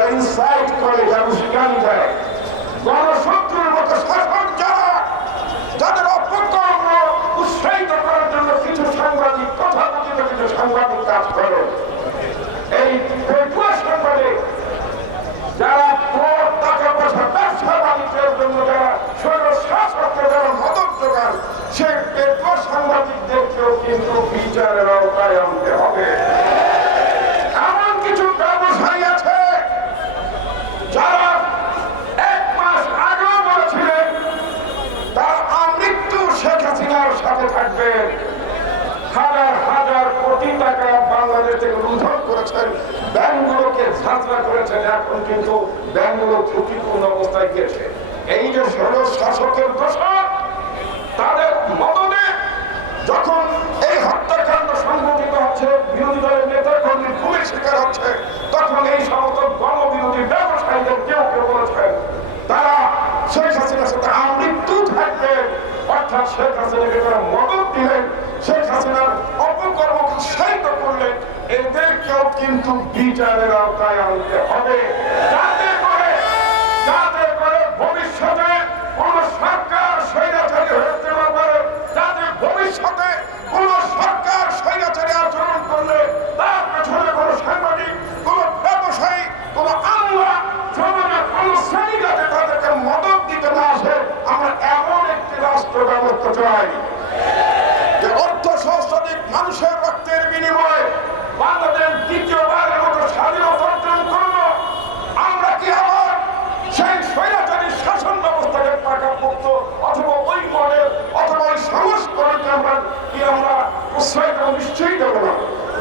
যারা ইনসাইট করে যারা উস্কানি দেয়। গণশত্রুর মতো শাসক যারা, যাদের অপকর্ম উৎসাহিত করার জন্য কিছু সাংবাদিক তথাকথিত কিছু সাংবাদিক কাজ করে। এই পেটুয়া সাংবাদিক যারা ভোট টাকা পয়সা, ব্যবসা বাণিজ্যের জন্য যারা শৈল শাসককে যারা মদত যোগান সেই পেটুয়া সাংবাদিকদেরকেও কিন্তু বিচারের আওতায় আনতে হবে এমন কিছু ব্যবসায়ী আছে যারা এক মাস আগেও বলেছিলেন তার আমৃত্যু শেখ হাসিনার সাথে থাকবেন হাজার হাজার কোটি টাকা বাংলাদেশ থেকে লুণ্ঠন করেছেন, ব্যাংকগুলোকে ঝাঁঝরা করেছেন, এখন কিন্তু ব্যাংকগুলো ঝুঁকিপূর্ণ অবস্থায় গিয়েছে। এই যে ষোলো শাসকের দোষক তাদের মদনে যখন এই হত্যাকাণ্ড সংঘটিত হচ্ছে, বিরোধী দলের নেতা কর্মী খুবই শিকার হচ্ছে, তখন এই সমস্ত গণবিরোধী ব্যবসায়ীদের কেউ কেউ বলেছেন, তারা শেখ হাসিনার সাথে আমৃত্যু থাকবে, অর্থাৎ শেখ হাসিনাকে তারা মদত কিন্তু বিচারের আওতায় আনতে হবে। যাতে করে যাতে করে ভবিষ্যতে কোন সরকার স্বৈরাচারী হতে না পারে, যাতে ভবিষ্যতে কোন সরকার স্বৈরাচারী আচরণ করলে তার পেছনে কোন সাংবাদিক, কোন ব্যবসায়ী, কোন আল্লাহ সমাজের কোন শ্রেণি যাতে তাদেরকে মদত দিতে না আসে, আমরা এমন একটি রাষ্ট্র ব্যবস্থা চাই। যে অর্থ সহস্রাধিক মানুষের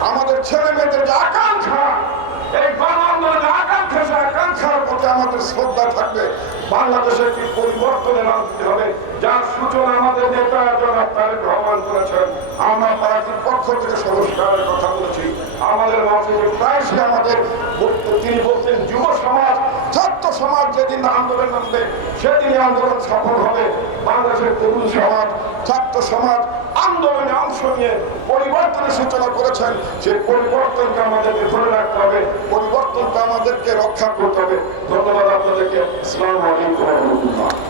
আমাদের ছেলে মেয়েদের যে আকাঙ্ক্ষা, এই আন্দোলনের আকাঙ্ক্ষা সে আকাঙ্ক্ষার প্রতি আমাদের শ্রদ্ধা থাকবে। বাংলাদেশে একটি পরিবর্তনের আনতে হবে, যার সূচনা আমাদের নেতা তারেক রহমান করেছেন। আমরা পার্টির পক্ষ থেকে সংস্কারের কথা বলেছি। আমাদের মাঝে প্রায়শই আমাদের তিনি বলতেন যুব সমাজ, ছাত্র সমাজ যেদিন আন্দোলন নামবে, সেদিনই আন্দোলন সফল হবে। বাংলাদেশের তরুণ সমাজ সমাজ আন্দোলনে অংশ নিয়ে পরিবর্তনের সূচনা করেছেন, সেই পরিবর্তনকে আমাদেরকে ধরে রাখতে হবে, পরিবর্তনকে আমাদেরকে রক্ষা করতে হবে। ধন্যবাদ আপনাদেরকে। ইসলাম রহমতুল্লাহ।